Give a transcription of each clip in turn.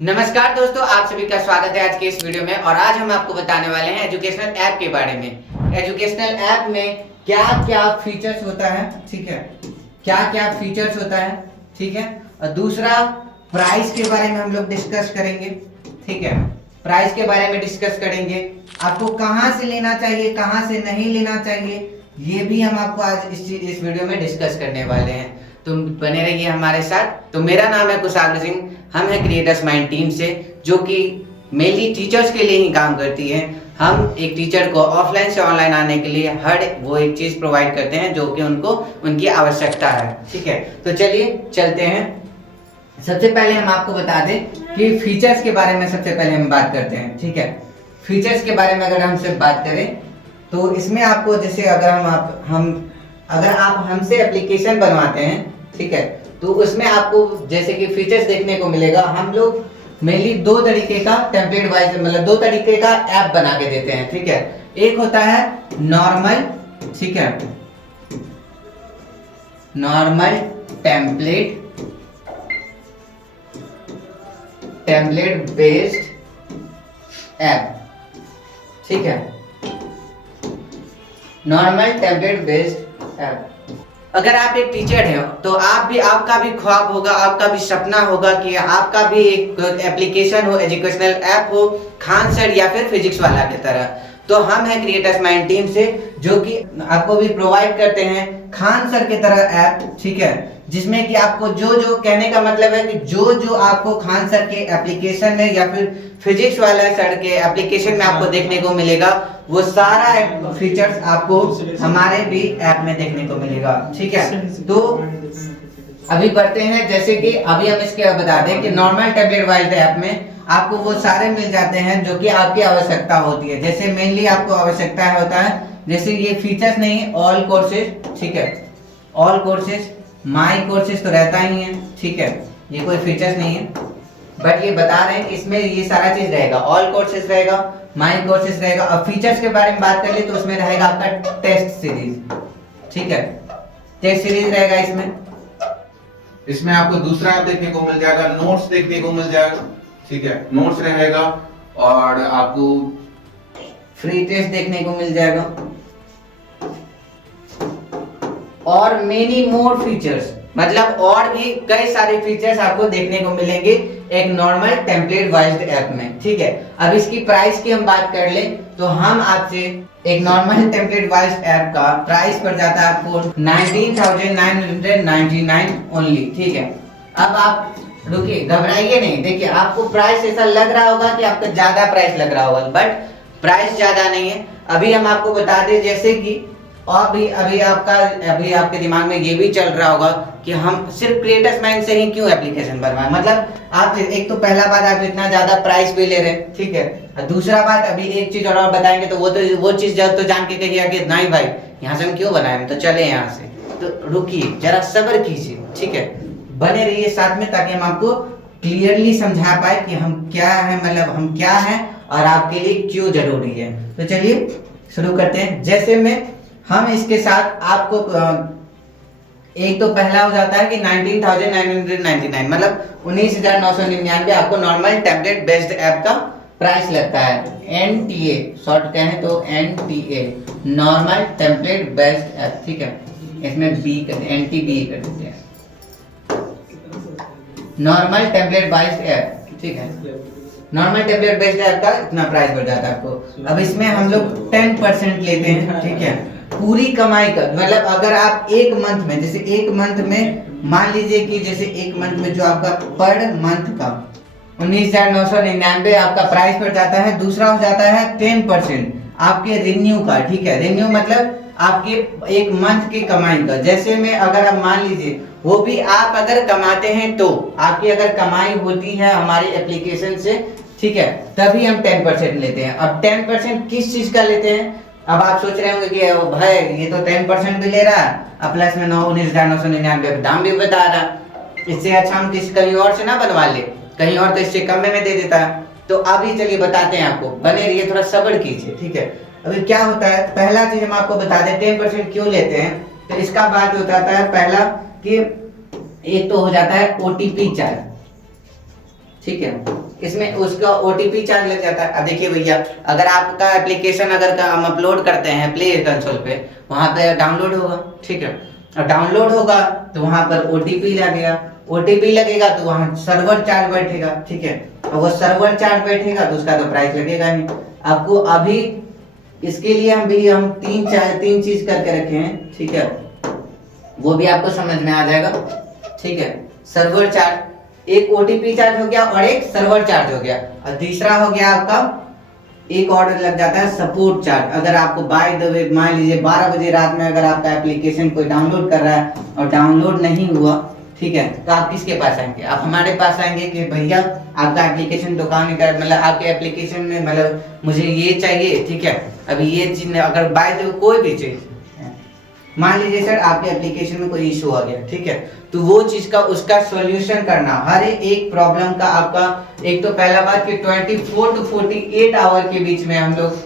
नमस्कार दोस्तों, आप सभी का स्वागत है आज के इस वीडियो में। और आज हम आपको बताने वाले हैं एजुकेशनल ऐप के बारे में। एजुकेशनल ऐप में क्या क्या फीचर्स होता है, ठीक है, क्या क्या फीचर्स होता है, ठीक है। और दूसरा, प्राइस के बारे में हम लोग डिस्कस करेंगे, ठीक है। प्राइस के बारे में डिस्कस करेंगे, आपको कहाँ से लेना चाहिए, कहाँ से नहीं लेना चाहिए, ये भी हम आपको आज इस वीडियो में डिस्कस करने वाले हैं। तुम बने रहिए हमारे साथ। तो मेरा नाम है कुशाग्र सिंह, हम हैं क्रिएटर्स माइंड टीम से, जो कि मेनली टीचर्स के लिए ही काम करती है। हम एक टीचर को ऑफलाइन से ऑनलाइन आने के लिए हर वो एक चीज प्रोवाइड करते हैं जो कि उनको उनकी आवश्यकता है, ठीक है। तो चलिए चलते हैं। सबसे पहले हम आपको बता दें कि फीचर्स के बारे में सबसे पहले हम बात करते हैं, ठीक है। फीचर्स के बारे में अगर हम सिर्फ बात करें तो इसमें आपको जैसे अगर आप हमसे एप्लीकेशन बनवाते हैं, ठीक है, तो उसमें आपको जैसे कि फीचर्स देखने को मिलेगा। हम लोग मेनली दो तरीके का टेम्पलेट वाइज, मतलब दो तरीके का ऐप बना के देते हैं, ठीक है। एक होता है नॉर्मल, ठीक है, नॉर्मल टेम्पलेट बेस्ड ऐप, ठीक है, नॉर्मल टेम्पलेट बेस्ड ऐप। अगर आप एक टीचर हैं तो आपका भी ख्वाब होगा, आपका भी सपना होगा कि आपका भी एक एप्लीकेशन हो, एजुकेशनल ऐप हो, खान सर या फिर फिजिक्स वाला की तरह। तो हम हैं क्रिएटर्स माइंड टीम से, जो कि आपको भी प्रोवाइड करते हैं खान सर की तरह ऐप, ठीक है, जिसमें कि आपको जो कहने का मतलब है कि जो आपको खान सर के एप्लीकेशन में या फिर फिजिक्स वाला सर के एप्लीकेशन में आपको देखने को मिलेगा, वो सारा फीचर्स आपको हमारे भी ऐप में देखने को मिलेगा, ठीक है। तो अभी बढ़ते हैं, जैसे कि अभी हम इसके बता दें कि नॉर्मल टेम्पलेट वाइज ऐप में आपको वो सारे मिल जाते हैं जो कि आपकी आवश्यकता होती है। जैसे मेनली आपको आवश्यकता होता है, जैसे ये फीचर्स नहीं, ऑल कोर्सेज, ठीक है, ऑल कोर्सेज, माई कोर्सेज तो रहता ही है, ठीक है, ये कोई फीचर्स नहीं है, बट ये बता रहे हैं कि इसमें ये सारा चीज रहेगा, ऑल कोर्सेज रहेगा, माई कोर्सेज रहेगा। अब फीचर्स के बारे में बात कर ले तो उसमें रहेगा आपका टेस्ट सीरीज, ठीक है, टेस्ट सीरीज रहेगा। इसमें आपको दूसरा ऐप देखने को मिल जाएगा, नोट्स देखने को मिल जाएगा, ठीक है, नोट्स रहेगा, और आपको फ्री टेस्ट देखने को मिल जाएगा, और मेनी मोर फीचर्स, मतलब और भी कई सारे फीचर्स आपको देखने को मिलेंगे एक नॉर्मल टेम्पलेट वाइज्ड ऐप में, ठीक है। अब इसकी प्राइस की हम बात कर ले तो हम आपसे एक नॉर्मल टेम्पलेट वाइज्ड ऐप का प्राइस पड़ जाता है आपको 19,999 ओनली, ठीक है। अब आप रुकिए, घबराइए नहीं, देखिए आपको प्राइस ऐसा लग रहा होगा कि आपको ज्यादा प्राइस लग रहा होगा, बट प्राइस ज्यादा नहीं है। अभी हम आपको बता दें, जैसे कि अभी आपके दिमाग में ये भी चल रहा होगा कि हम सिर्फ क्रिएटर्स माइंड से ही क्यों एप्लीकेशन बनवाएं, मतलब आप एक तो पहला बात आप इतना ज्यादा प्राइस भी ले रहे हैं, ठीक है, और दूसरा बात अभी एक चीज और बताएंगे तो वो चीज तो जान के कहिए कि नहीं भाई यहाँ से हम क्यों बनाए, हम तो चले यहाँ से। तो रुकिए, जरा सब्र कीजिए, ठीक है, बने रहिए साथ में, ताकि हम आपको क्लियरली समझा पाए कि हम क्या है, मतलब हम क्या है और आपके लिए क्यों जरूरी है। तो चलिए शुरू करते हैं। जैसे में हम इसके साथ आपको एक तो पहला हो जाता है कि 19,999, मतलब 19,999 आपको नॉर्मल टेम्पलेट बेस्ड ऐप का प्राइस लगता है। NTA शॉर्ट कहें तो NTA, normal template based app, ठीक है, इसमें NTB कर देते हैं, नॉर्मल टेम्पलेट बेस्ड ऐप, ठीक है, नॉर्मल टेम्पलेट बेस्ड ऐप का इतना प्राइस बढ़ जाता है आपको। अब इसमें हम लोग 10% लेते हैं, ठीक है, पूरी कमाई का, मतलब अगर आप एक मंथ में, जैसे एक मंथ में मान लीजिए कि जैसे एक मंथ में जो आपका पर मंथ का 19,999 आपका प्राइस पड़ जाता है। दूसरा हो जाता है 10% आपके रिन्यू का, ठीक है, रिन्यू मतलब आपके एक मंथ की कमाई का। जैसे में अगर आप मान लीजिए, वो भी आप अगर कमाते हैं तो आपकी अगर कमाई होती है हमारी एप्लीकेशन से, ठीक है, तभी हम 10% लेते हैं। अब 10% किस चीज का लेते हैं, अब आप सोच रहे होंगे कि भाई ये तो 10% भी ले रहा है, प्लस में 19,999 दाम भी बता रहा, इससे अच्छा हम कहीं और से ना बनवा ले, कहीं और तो इससे कम में दे देता है। तो अभी चलिए बताते हैं आपको, बने रहिए, थोड़ा सब्र कीजिए, ठीक है। अभी क्या होता है, पहला चीज हम आपको बता दें 10% क्यों लेते हैं। तो इसका बात हो जाता है पहला कि एक तो हो जाता है OTP चार्ज, ठीक है, इसमें उसका ओटीपी चार्ज लग जाता है। अब देखिए भैया, अगर आपका एप्लीकेशन अगर हम अपलोड करते हैं प्ले कंसोल पे, वहां पे डाउनलोड होगा, ठीक है, और डाउनलोड होगा तो वहां पर ओटीपी लगेगा, ओटीपी लगेगा तो वहां सर्वर चार्ज बैठेगा, ठीक है, और वो सर्वर चार्ज बैठेगा तो उसका तो प्राइस लगेगा नहीं आपको। अभी इसके लिए हम तीन चीज करके रखे हैं, ठीक है, वो भी आपको समझ में आ जाएगा, ठीक है। सर्वर चार्ज, एक ओटीपी चार्ज हो गया और एक सर्वर चार्ज हो गया, और तीसरा हो गया आपका एक ऑर्डर लग जाता है सपोर्ट चार्ज। अगर आपको बाय द वे मान लीजिए 12 बजे रात में अगर आपका एप्लीकेशन कोई डाउनलोड कर रहा है और डाउनलोड नहीं हुआ, ठीक है, तो आप किसके पास आएंगे? आप हमारे पास आएंगे कि भैया आपका एप्लीकेशन दुकान का मतलब आपके एप्लीकेशन में मतलब मुझे ये चाहिए, ठीक है, अभी ये चीज अगर बाय द वे कोई भी चीज मान लीजिए सर आपके एप्लीकेशन में कोई इशू आ गया, ठीक है, तो वो चीज का उसका सॉल्यूशन करना, हर एक प्रॉब्लम का आपका एक तो पहला बात कि 24 to 48 आवर के बीच में हम लोग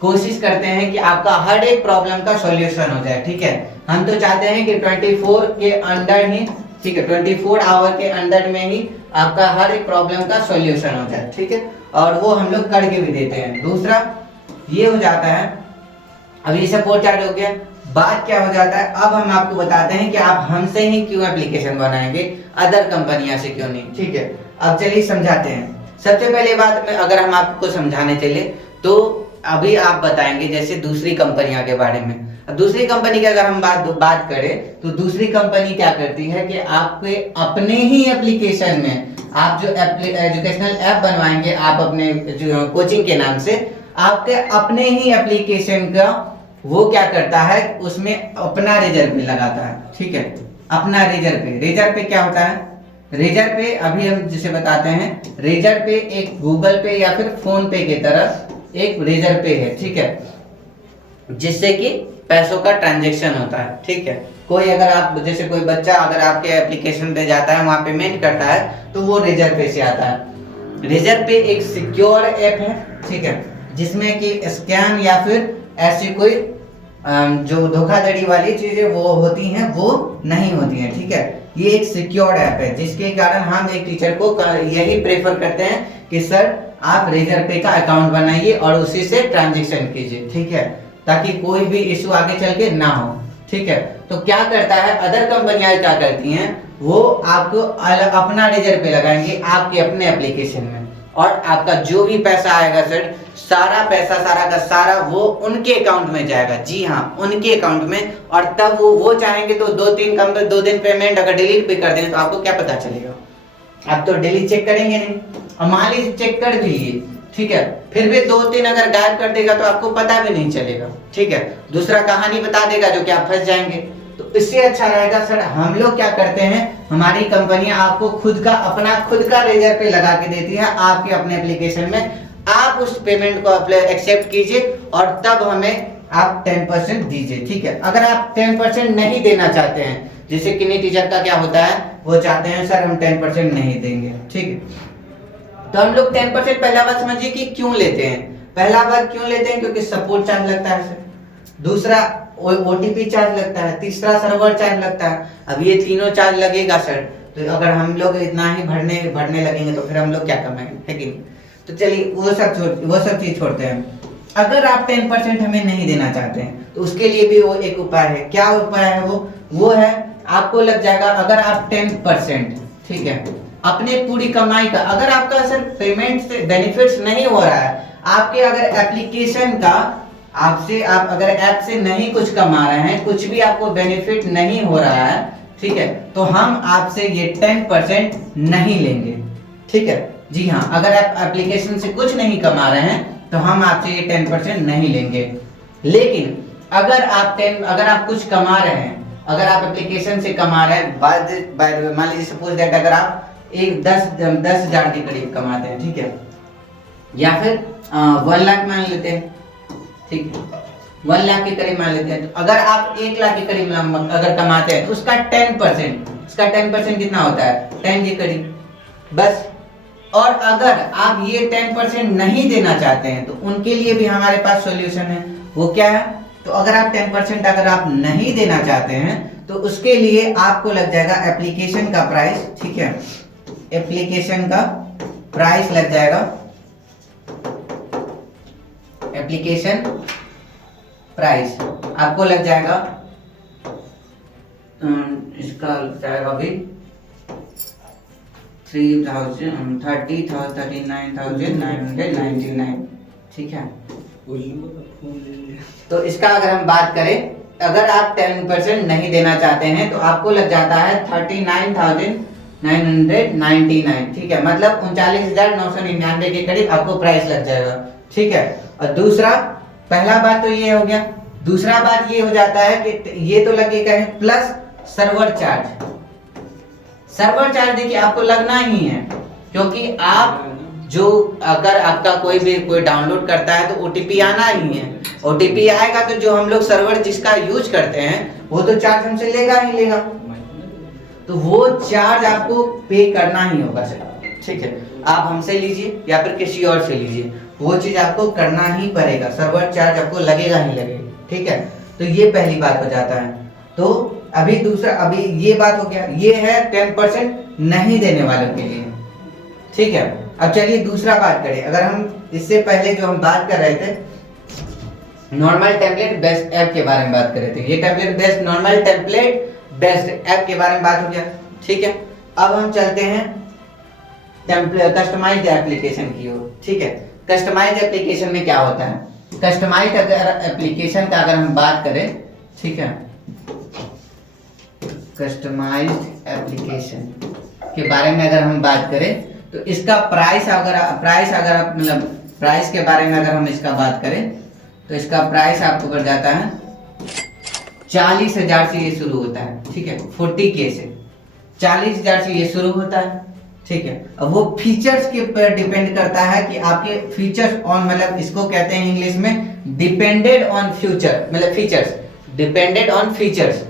कोशिश करते हैं कि आपका हर एक प्रॉब्लम का सॉल्यूशन हो जाए, ठीक है। हम तो चाहते हैं कि 24 के अंदर ही, ठीक है, 24 आवर के अंदर में ही आपका हर एक प्रॉब्लम का सॉल्यूशन हो जाए, ठीक है, और वो हम लोग करके भी देते हैं। दूसरा ये हो जाता है, अब ये सपोर्ट चार्ज हो गया। बात क्या हो जाता है, अब हम आपको बताते हैं कि आप हमसे ही क्यों एप्लीकेशन बनाएंगे, अदर कंपनियां से क्यों नहीं, ठीक है। अब चलिए समझाते हैं। सबसे पहले बात में अगर हम आपको समझाने चले तो अभी आप बताएंगे जैसे दूसरी कंपनियां के बारे में। अब दूसरी कंपनी की अगर हम बात करें तो दूसरी कंपनी क्या करती है कि आपके अपने ही एप्लीकेशन में आप जो एजुकेशनल ऐप बनवाएंगे आप अपने कोचिंग के नाम से, आपके अपने ही एप्लीकेशन का वो क्या करता है उसमें अपना रेजर पे लगाता है, ठीक है, अपना रेजर पे क्या होता है, रेजर पे अभी हम जिसे बताते हैं, रेजर पे एक गूगल पे या फिर फोन पे की तरह एक रेजर पे है, ठीक है, जिससे कि पैसों का ट्रांजैक्शन होता है, ठीक है। कोई अगर आप जैसे कोई बच्चा अगर आपके एप्लीकेशन पे जाता है वहां पेमेंट करता है तो वो रेजर पे से आता है। रेजर पे एक सिक्योर ऐप है, ठीक है, जिसमें कि स्कैम या फिर ऐसी कोई जो धोखाधड़ी वाली चीजें वो होती हैं वो नहीं होती हैं, ठीक है। ये एक सिक्योर्ड ऐप है जिसके कारण हम एक टीचर को यही प्रेफर करते हैं कि सर आप रेजर पे का अकाउंट बनाइए और उसी से ट्रांजैक्शन कीजिए, ठीक है, ताकि कोई भी इशू आगे चल के ना हो, ठीक है। तो क्या करता है अदर कंपनियां क्या करती हैं, वो आपको अपना रेजर पे लगाएंगे आपके अपने एप्लीकेशन में, और आपका जो भी पैसा आएगा सर सारा पैसा सारा का सारा वो उनके अकाउंट में जाएगा, जी हाँ उनके अकाउंट में। और तब वो चाहेंगे तो 2 दिन पेमेंट अगर डिलीट भी कर दें तो आपको क्या पता चलेगा, आप तो डेली चेक करेंगे नहीं, और मान लीजिए चेक कर भी लिए, ठीक है, फिर भी 2-3 अगर गायब कर देगा तो आपको पता भी नहीं चलेगा, ठीक है, दूसरा कहानी बता देगा जो कि आप फंस जाएंगे। तो इससे अच्छा रहेगा सर हम लोग क्या करते हैं, हमारी कंपनियां आपको खुद का रेजर पे लगा के देती है आपके अपने एप्लीकेशन में, आप उस पेमेंट को एक्सेप्ट कीजिए और तब हमें आप 10% दीजिए, ठीक है। अगर आप 10% नहीं देना चाहते हैं, जैसे किन्हीं टीचर का क्या होता है वो चाहते हैं सर हम 10% नहीं देंगे, ठीक है, तो हम लोग 10% पहला बात समझिए कि क्यों लेते हैं। पहला बात क्यों लेते हैं, क्योंकि सपोर्ट चार्ज लगता है सर, दूसरा ओटीपी चार्ज लगता है, तीसरा सर्वर चार्ज लगता है। अब ये तीनों चार्ज लगेगा सर, तो अगर हम लोग इतना ही भरने लगेंगे तो फिर हम लोग क्या कमाएंगे, है कि नहीं। तो चलिए वो सब चीज छोड़ते हैं। अगर आप 10% हमें नहीं देना चाहते हैं तो उसके लिए भी वो एक उपाय है। क्या उपाय है वो है आपको लग जाएगा, अगर आप 10%, ठीक है, अपने पूरी कमाई का, अगर आपका सर पेमेंट से बेनिफिट्स नहीं हो रहा है, आपके अगर एप्लीकेशन का आप अगर ऐप से नहीं कुछ कमा रहे हैं, कुछ भी आपको बेनिफिट नहीं हो रहा है, ठीक है, तो हम आपसे ये 10% नहीं लेंगे, ठीक है, जी हाँ। अगर आप एप्लीकेशन से कुछ नहीं कमा रहे हैं तो हम आपसे ये 10% नहीं लेंगे। लेकिन अगर आप कुछ कमा रहे हैं, अगर आप एप्लीकेशन से कमा रहे हैं, मान लीजिए सपोज दैट अगर आप एक 10,000 के करीब कमाते हैं, ठीक है, या फिर 1 लाख मान लेते हैं, ठीक है, 1 लाख के करीब मान लेते हैं, तो अगर आप 1 लाख के करीब अगर कमाते हैं तो उसका 10% कितना होता है, 10 के करीब बस। और अगर आप ये 10% नहीं देना चाहते हैं तो उनके लिए भी हमारे पास सॉल्यूशन है। वो क्या है, तो अगर आप 10% अगर आप नहीं देना चाहते हैं तो उसके लिए आपको लग जाएगा एप्लीकेशन का प्राइस, ठीक है, एप्लीकेशन का प्राइस लग जाएगा, एप्लीकेशन प्राइस आपको लग जाएगा, इसका लग जाएगा अभी 39,999, ठीक है। तो इसका अगर हम बात करें, अगर आप 10% नहीं देना चाहते हैं तो आपको लग जाता है 39,999, ठीक है। मतलब 39,999 के करीब आपको प्राइस लग जाएगा, ठीक है। और दूसरा, पहला बात तो ये हो गया, दूसरा बात ये हो जाता है कि ये तो लगेगा plus server charge. Server charge देखिए आपको लगना ही है, क्योंकि आप जो अगर आपका कोई डाउनलोड करता है तो ओटीपी आना ही है। ओटीपी आएगा तो जो हम लोग सर्वर जिसका यूज करते हैं वो तो चार्ज हमसे लेगा ही लेगा, तो वो चार्ज आपको पे करना ही होगा सर, ठीक है। आप हमसे लीजिए या फिर किसी और से लीजिए, वो चीज आपको करना ही पड़ेगा, सर्वर चार्ज आपको लगेगा ही लगेगा, ठीक है। तो ये पहली बात हो जाता है। तो अभी दूसरा, अभी ये बात हो गया, ये है 10% नहीं देने वालों के लिए, ठीक है। अब चलिए दूसरा बात करें। अगर हम इससे पहले जो हम बात कर रहे थे नॉर्मल टेम्पलेट बेस्ट ऐप के बारे में बात कर रहे थे, ये template best normal template best app के बारे में बात हो गया, ठीक है। अब हम चलते हैं कस्टमाइज्ड एप्लीकेशन की ओर, ठीक है। कस्टमाइज्ड एप्लीकेशन में क्या होता है? कस्टमाइज्ड अगर एप्लीकेशन का अगर हम बात करें, ठीक है, कस्टमाइज्ड एप्लीकेशन के बारे में अगर हम बात करें तो इसका प्राइस के बारे में अगर हम इसका बात करें तो इसका प्राइस आपको पड़ जाता है 40,000 से ये शुरू होता है, ठीक है। 40K से 40,000 से ये शुरू होता है, ठीक है। अब वो फीचर्स के ऊपर डिपेंड करता है कि आपके फीचर्स ऑन, मतलब इसको कहते हैं इंग्लिश में डिपेंडेड ऑन फ्यूचर, मतलब फीचर्स, डिपेंडेड ऑन फीचर्स,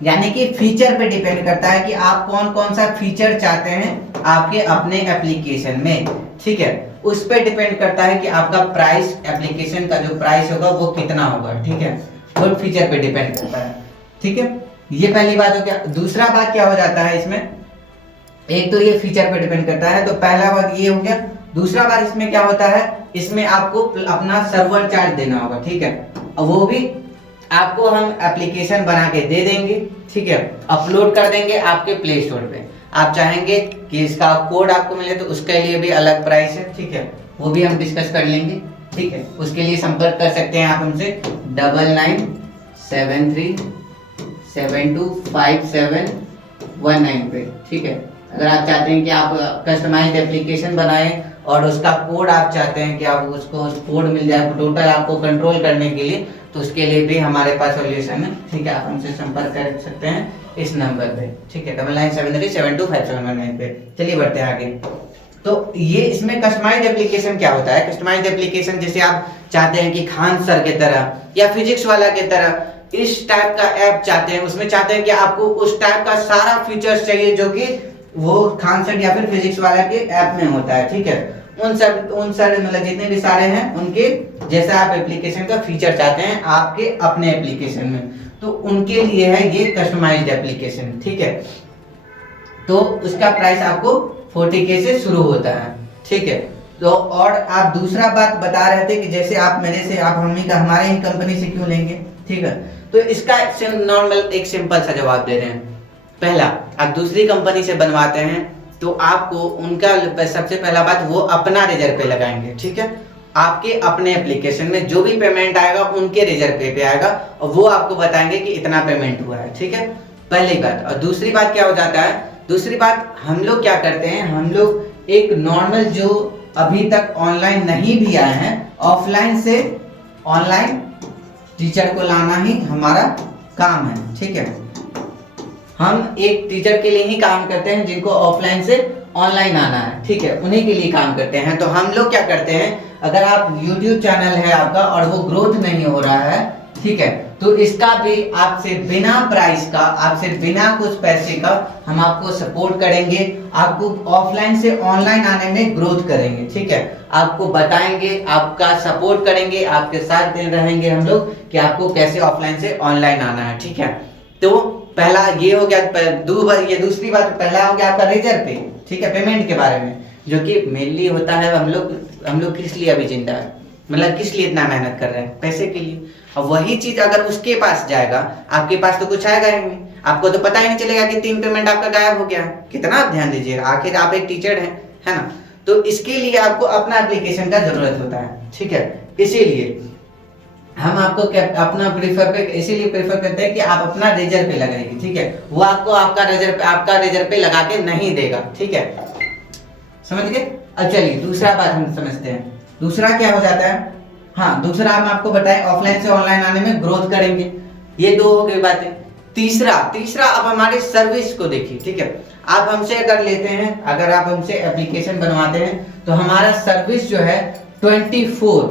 यानी कि फीचर पे डिपेंड करता है कि आप कौन कौन सा फीचर चाहते हैं आपके अपने एप्लीकेशन में, ठीक है। उस पे डिपेंड करता है कि आपका प्राइस, एप्लीकेशन का जो प्राइस होगा वो कितना होगा, ठीक है। वो फीचर पे डिपेंड करता है, ठीक है। ये पहली बात हो गया। दूसरा बात क्या हो जाता है इसमें, एक तो ये फीचर पे डिपेंड करता है, तो पहला बात ये हो गया। दूसरा बात इसमें क्या होता है, इसमें आपको अपना सर्वर चार्ज देना होगा, ठीक है। वो भी आपको हम एप्लीकेशन बना के दे देंगे, ठीक है, अपलोड कर देंगे आपके प्ले स्टोर पे। आप चाहेंगे कि इसका कोड आपको मिले तो उसके लिए भी अलग प्राइस है, ठीक है, वो भी हम डिस्कस कर लेंगे, ठीक है। उसके लिए संपर्क कर सकते हैं आप हमसे 9973725719 पे, ठीक है। अगर आप चाहते हैं कि आप कस्टमाइज्ड एप्लीकेशन बनाएं और उसका कोड आप चाहते हैं कि आप उसको कोड मिल जाए टोटल आपको कंट्रोल करने के लिए, तो उसके लिए भी हमारे पास सॉल्यूशन है, ठीक है। आप हमसे संपर्क कर सकते हैं इस नंबर पे, ठीक है, 9973725719 पे। चलिए बढ़ते हैं आगे। तो ये इसमें कस्टमाइज्ड एप्लीकेशन क्या होता है? कस्टमाइज्ड एप्लीकेशन जैसे आप चाहते हैं कि खान सर के तरह या फिजिक्स वाला के तरह इस टाइप का ऐप चाहते हैं, उसमें चाहते हैं कि आपको उस टाइप का सारा फीचर्स चाहिए जो कि वो खान सर या फिर फिजिक्स वाला के ऐप में होता है, ठीक है। उन सब मतलब जितने भी सारे हैं उनके जैसा आप एप्लीकेशन का फीचर चाहते हैं आपके अपने एप्लीकेशन में, तो उनके लिए है ये कस्टमाइज्ड एप्लीकेशन, ठीक है। तो उसका प्राइस आपको 40K से शुरू होता है, ठीक है। तो और आप दूसरा बात बता रहे थे कि जैसे आप मेरे से, आप हमारे ही कंपनी से क्यों लेंगे, ठीक है। तो इसका नॉर्मल एक सिंपल सा जवाब दे रहे हैं। पहला, आप दूसरी कंपनी से बनवाते हैं तो आपको उनका सबसे पहला बात, वो अपना रिजर्व पे लगाएंगे, ठीक है। आपके अपने एप्लीकेशन में जो भी पेमेंट आएगा उनके रिजर्व पे आएगा और वो आपको बताएंगे कि इतना पेमेंट हुआ है, ठीक है, पहली बात। और दूसरी बात क्या हो जाता है, दूसरी बात हम लोग क्या करते हैं, हम लोग एक नॉर्मल जो अभी तक ऑनलाइन नहीं भी आए हैं, ऑफलाइन से ऑनलाइन टीचर को लाना ही हमारा काम है, ठीक है। हम एक टीचर के लिए ही काम करते हैं जिनको ऑफलाइन से ऑनलाइन आना है, ठीक है, उन्हीं के लिए काम करते हैं। तो हम लोग क्या करते हैं, अगर आप YouTube चैनल है आपका और वो ग्रोथ नहीं हो रहा है, ठीक है, तो इसका भी आपसे बिना प्राइस का, आपसे बिना कुछ पैसे का हम आपको सपोर्ट करेंगे, आपको ऑफलाइन से ऑनलाइन आने में ग्रोथ करेंगे, ठीक है। आपको बताएंगे, आपका सपोर्ट करेंगे, आपके साथ दिन रहेंगे हम लोग कि आपको कैसे ऑफलाइन से ऑनलाइन आना है, ठीक है। तो पहला ये हो गया, ये दूसरी बात, पहला हो गया आपका रिजर्व पे, ठीक है, पेमेंट के बारे में। जो कि मेनली होता है हम लोग किस लिए अभी जिंदा है, मतलब किस लिए इतना मेहनत कर रहे हैं, पैसे के लिए। और वही चीज अगर उसके पास जाएगा, आपके पास तो कुछ आएगा ही नहीं, आपको तो पता ही नहीं चलेगा कि 3 पेमेंट आपका गायब हो गया है। कितना आप ध्यान दीजिएगा, आखिर आप एक टीचर हैं, है ना। तो इसके लिए आपको अपना एप्लीकेशन का जरूरत होता है, ठीक है। इसीलिए हम आपको अपना इसीलिए प्रेफर करते हैं कि आप अपना रेजर पे लगाइए, ठीक है। वो आपको आपका रेजर पे लगा के नहीं देगा, ठीक है, समझ गए। अब चलिए दूसरा बात हम समझते हैं। दूसरा क्या हो जाता है, हाँ दूसरा हम आपको बताएं, ऑफलाइन से ऑनलाइन आने में ग्रोथ करेंगे। ये 2 हो गई बातें। तीसरा अब हमारे सर्विस को देखिए, ठीक है। आप हमसे अगर लेते हैं, अगर आप हमसे एप्लीकेशन बनवाते हैं तो हमारा सर्विस जो है 24,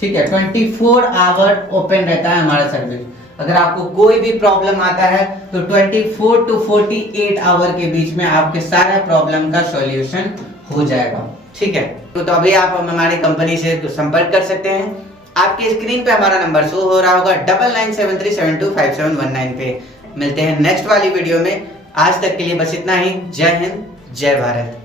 ठीक है, 24 आवर ओपन रहता है हमारा सर्विस। अगर आपको कोई भी प्रॉब्लम आता है तो 24 to 48 आवर के बीच में आपके सारा प्रॉब्लम का सॉल्यूशन हो जाएगा, ठीक है। तो अभी आप हमारी कंपनी से संपर्क कर सकते हैं। आपके स्क्रीन पे हमारा नंबर शो हो रहा होगा 9973725719 पे। मिलते हैं नेक्स्ट वाली वीडियो में। आज तक के लिए बस इतना ही। जय हिंद, जय भारत।